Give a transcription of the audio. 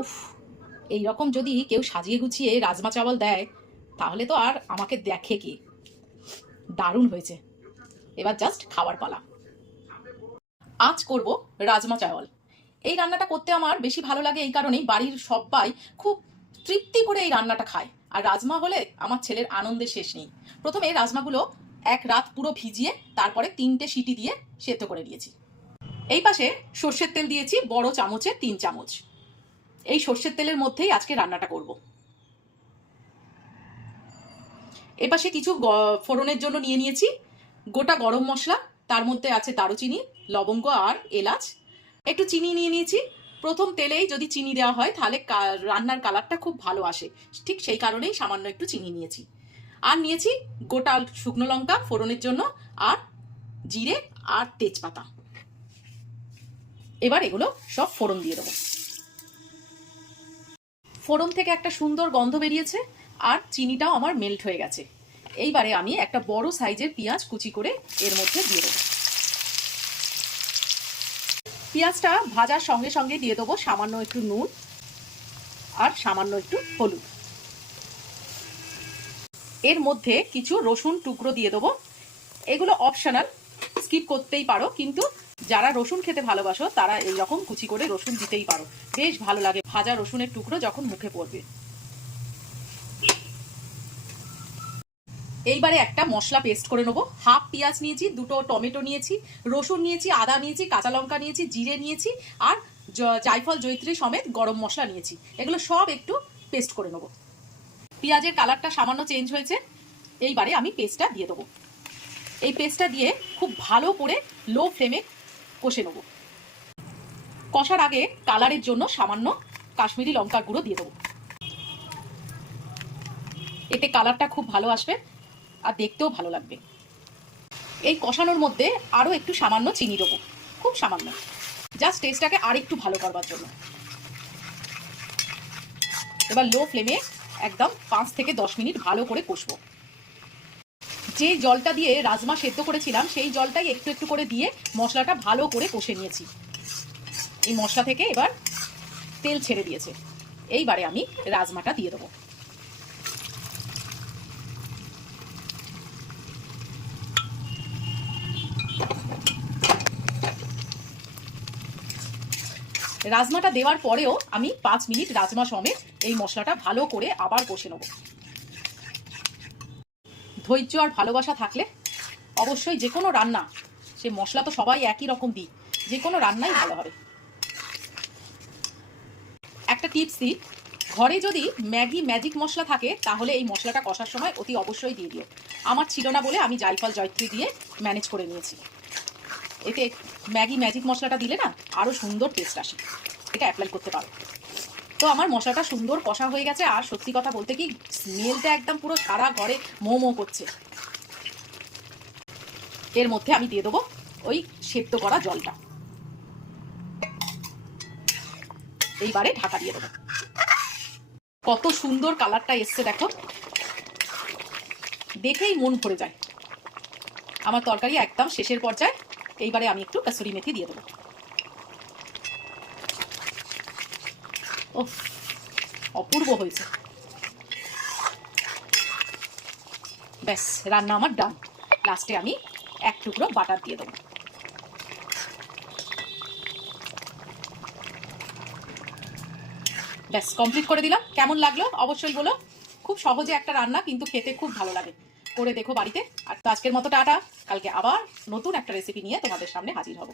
উফ, এইরকম যদি কেউ সাজিয়ে গুছিয়ে রাজমা চাওয়াল দেয় তাহলে তো আর আমাকে দেখে কি। দারুণ হয়েছে। এবার জাস্ট খাওয়ার পালা। আজ করব রাজমা চাওয়াল। এই রান্নাটা করতে আমার বেশি ভালো লাগে এই কারণেই, বাড়ির সবাই খুব তৃপ্তি করে এই রান্নাটা খায়। আর রাজমা হলে আমার ছেলের আনন্দের শেষ নেই। প্রথমে রাজমাগুলো এক রাত পুরো ভিজিয়ে তারপরে 3টে সিটি দিয়ে সেদ্ধ করে নিয়েছি। এই পাশে সর্ষের তেল দিয়েছি বড় চামচে 3 চামচ। এই সর্ষের তেলের মধ্যেই আজকে রান্নাটা করব। এপাশে কিছু ফোড়নের জন্য নিয়ে নিয়েছি গোটা গরম মশলা, তার মধ্যে আছে দারুচিনি, লবঙ্গ আর এলাচ। একটু চিনি নিয়ে নিয়েছি। প্রথম তেলেই যদি চিনি দেওয়া হয় তাহলে রান্নার কালারটা খুব ভালো আসে, ঠিক সেই কারণেই সামান্য একটু চিনি নিয়েছি। আর নিয়েছি গোটা শুকনো লঙ্কা ফোড়নের জন্য, আর জিরে আর তেজপাতা। এবার এগুলো সব ফোড়ন দিয়ে দেবো। ফোড়ন থেকে একটা সুন্দর গন্ধ বেরিয়েছে আর চিনিটাও আমার মেল্ট হয়ে গেছে। এইবারে আমি একটা বড় সাইজের পেঁয়াজ কুচি করে এর মধ্যে দিয়ে দেবো। পেঁয়াজটা ভাজার সঙ্গে সঙ্গে দিয়ে দেবো সামান্য একটু নুন আর সামান্য একটু হলুদ। এর মধ্যে কিছু রসুন টুকরো দিয়ে দেবো। এগুলো অপশনাল, স্কিপ করতেই পারো, কিন্তু যারা রসুন খেতে ভালোবাসো তারা এইরকম কুচি করে রসুন দিতেই পারো। বেশ ভালো লাগে ভাজা রসুনের টুকরো যখন মুখে পড়বে। এইবারে একটা মশলা পেস্ট করে নেবো। হাফ পেঁয়াজ নিয়েছি, 2টো টমেটো নিয়েছি, রসুন নিয়েছি, আদা নিয়েছি, কাঁচা লঙ্কা নিয়েছি, জিরে নিয়েছি আর জায়ফল জয়িত্রী সমেত গরম মশলা নিয়েছি। এগুলো সব একটু পেস্ট করে নেবো। পেঁয়াজের কালারটা সামান্য চেঞ্জ হয়েছে। এইবারে আমি পেস্টটা দিয়ে দেবো। এই পেস্টটা দিয়ে খুব ভালো করে লো ফ্লেমে কষে নেবো। কষার আগে কালারের জন্য সামান্য কাশ্মীরি লঙ্কার গুঁড়ো দিয়ে দেবো। এতে কালারটা খুব ভালো আসবে আর দেখতেও ভালো লাগবে। এই কষানোর মধ্যে আরও একটু সামান্য চিনি দেবো, খুব সামান্য, জাস্ট টেস্টটাকে আর একটু ভালো করবার জন্য। এবার লো ফ্লেমে একদম 5 থেকে 10 মিনিট ভালো করে কষবো। যে জলটা দিয়ে রাজমা সেদ্ধ করেছিলাম সেই জলটাই একটু একটু করে দিয়ে মশলাটা ভালো করে কষে নিয়েছি। এই মশলা থেকে এবার তেল ছেড়ে দিয়েছে। এইবারে আমি রাজমাটা দিয়ে দেবো। রাজমাটা দেওয়ার পরেও আমি 5 মিনিট রাজমা সমেত এই মশলাটা ভালো করে আবার কষে নেব। ধৈর্য আর ভালোবাসা থাকলে অবশ্যই যে কোনো রান্না, সে মশলা তো সবাই একই রকম দিই, যে কোনো রান্নাই ভালো হবে। একটা টিপস দিই, ঘরে যদি ম্যাগি ম্যাজিক মশলা থাকে তাহলে এই মশলাটা কষার সময় অতি অবশ্যই দিয়ে দিও। আমার ছিল না বলে আমি জায়ফল জয়ত্রী দিয়ে ম্যানেজ করে নিয়েছি। এতে ম্যাগি ম্যাজিক মশলাটা দিলে না আরও সুন্দর টেস্ট আসে, এটা অ্যাপ্লাই করতে পারো। তো আমার মশলাটা সুন্দর কষা হয়ে গেছে, আর সত্যি কথা বলতে কি স্মেলটা একদম পুরো সারা ঘরে মো মো করছে। এর মধ্যে আমি দিয়ে দেবো ওই সেদ্ধ করা জলটা। এইবারে ঢাকা দিয়ে দেবো। কত সুন্দর কালারটা এসছে দেখো, দেখেই মন ভরে যায়। আমার তরকারি একদম শেষের পর্যায়ে। এইবারে আমি একটু কাসুরি মেথি দিয়ে দেবো। ও, অপূর্ব হয়েছে। ব্যাস, রান্না আমার ডান। লাস্টে আমি এক টুকরো বাটার দিয়ে দেবো। ব্যাস, কমপ্লিট করে দিলাম। কেমন লাগলো অবশ্যই বলো। খুব সহজে একটা রান্না, কিন্তু খেতে খুব ভালো লাগে। করে দেখো বাড়িতে। আর তো আজকের মতো টাটা। কালকে আবার নতুন একটা রেসিপি নিয়ে তোমাদের সামনে হাজির হব।